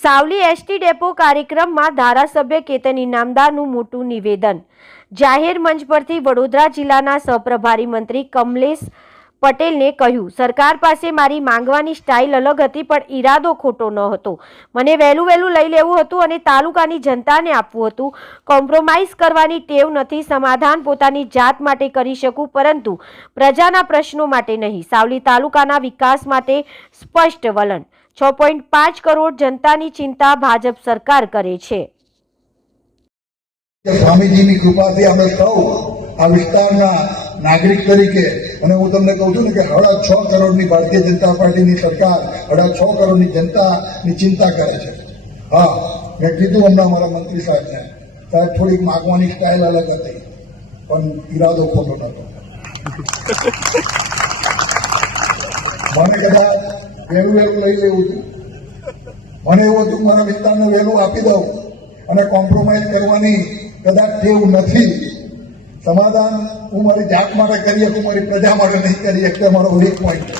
Savli ST depot કાર્યક્રમમાં ધારાસભ્ય કેતન ઇનામદારનું મોટું નિવેદન। જાહેર મંચ પરથી વડોદરા જિલ્લાના સહપ્રભારી મંત્રી કમલેશ પટેલને કહ્યું, સરકાર પાસે મારી માંગવાની સ્ટાઇલ અલગ હતી, પણ ઈરાદો ખોટો ન હતો। મને વહેલું લઈ લેવું હતું અને તાલુકાની જનતાને આપવું હતું। કોમ્પ્રોમાઇઝ કરવાની ટેવ નથી। સમાધાન પોતાની જાત માટે કરી શકું, પરંતુ પ્રજાના પ્રશ્નો માટે નહીં। સાવલી તાલુકાના વિકાસ માટે સ્પષ્ટ વલણ। 6.5 કરોડ જનતાની ચિંતા ભાજપ સરકાર કરે છે। સ્વામીજીની કૃપાથી અમે સૌ આ વિસ્તારના નાગરિક તરીકે, અને હું તમને કહું છું ને કે 6.5 કરોડની ભારતીય જનતા પાર્ટીની સરકાર 6.5 કરોડની જનતાની ચિંતા કરે છે। હા, મેં કીધું હમણાં અમારા મંત્રી સાહેબને, સાહેબ થોડીક માગવાની સ્ટાઇલ અલગ હતી, પણ ઈરાદો ખોટો નતો। મને કદાચ વહેલું લઈ લેવું હતું, મને એવું હતું મારા વિસ્તારને વહેલું આપી દઉં અને કોમ્પ્રોમાઇઝ કરવાની કદાચ ટેવ નથી। સમાધાન હું મારી જાત માટે કરી શકું, મારી પ્રજા માટે નહીં કરી શકતો, મારો વીક પોઈન્ટ છે।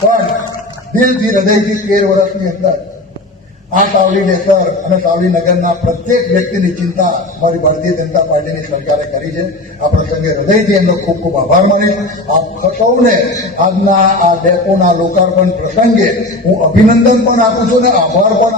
પણ દિલથી હૃદયથી 13 વર્ષની અંદર આ સાવલી ડેસર અને સાવલી નગરના પ્રત્યેક વ્યક્તિની ચિંતા મારી ભારતીય જનતા પાર્ટીની સરકારે કરી છે। આ પ્રસંગે હૃદયથી એમનો ખૂબ ખૂબ આભાર માનીશ। આપ સૌને આજના આ ડેપોના લોકાર્પણ પ્રસંગે હું અભિનંદન પણ આપું છું અને આભાર પણ